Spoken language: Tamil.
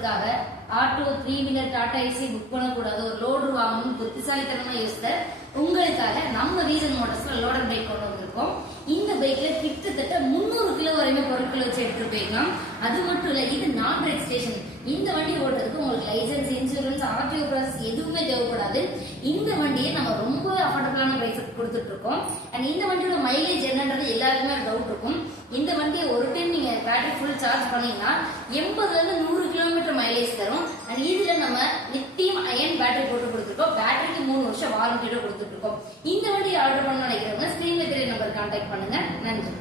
வாங்குறதுக்காக auto 3 wheeler Tata AC book பண்ணக்கூடாது, ஒரு லோடு வாங்கணும் புத்திசாலித்தனமா யோசித்த உங்களுக்காக நம்ம ரீசன் மோட்டர்ஸ்ல லோடர் பைக் கொண்டு வந்திருக்கோம். இந்த பைக்ல கிட்டத்தட்ட 300 கிலோ வரையுமே பொருட்கள் வச்சு எடுத்துட்டு போயிருக்கலாம். அது மட்டும் இல்ல, இது நான் ரெஜிஸ்ட்ரேஷன். இந்த வண்டி ஓட்டுறதுக்கு உங்களுக்கு லைசன்ஸ், இன்சூரன்ஸ், ஆர்டிஓ ப்ராசஸ் எதுவுமே தேவைப்படாது. இந்த வண்டியை நம்ம ரொம்ப அஃபோர்டபுளான பிரைஸ் கொடுத்துட்டு இருக்கோம். அண்ட் இந்த வண்டியோட மைலேஜ் என்னன்றது எல்லாருக்குமே டவுட் இருக்கும். இந்த வண்டியை ஒரு டைம் நீங்க பேட்டரி ஃபுல் சார்ஜ் பண்ணீங்கன்னா 80 ல இருந்து 100 கிலோமீட்டர் மைலேஜ் தரும். அண்ட் இதுல நம்ம லித்தியம் அயன் பேட்டரி போட்டு கொடுத்துருக்கோம். பேட்டரிக்கு 3 வருஷம் வாரண்டியோட கொடுத்துட்டு இருக்கோம். இந்த வண்டி ஆர்டர் பண்ண நினைக்கிறவங்க ஸ்கிரீன்ல தெரிய நம்பர் கான்டாக்ட் பண்ணுங்க. நன்றி.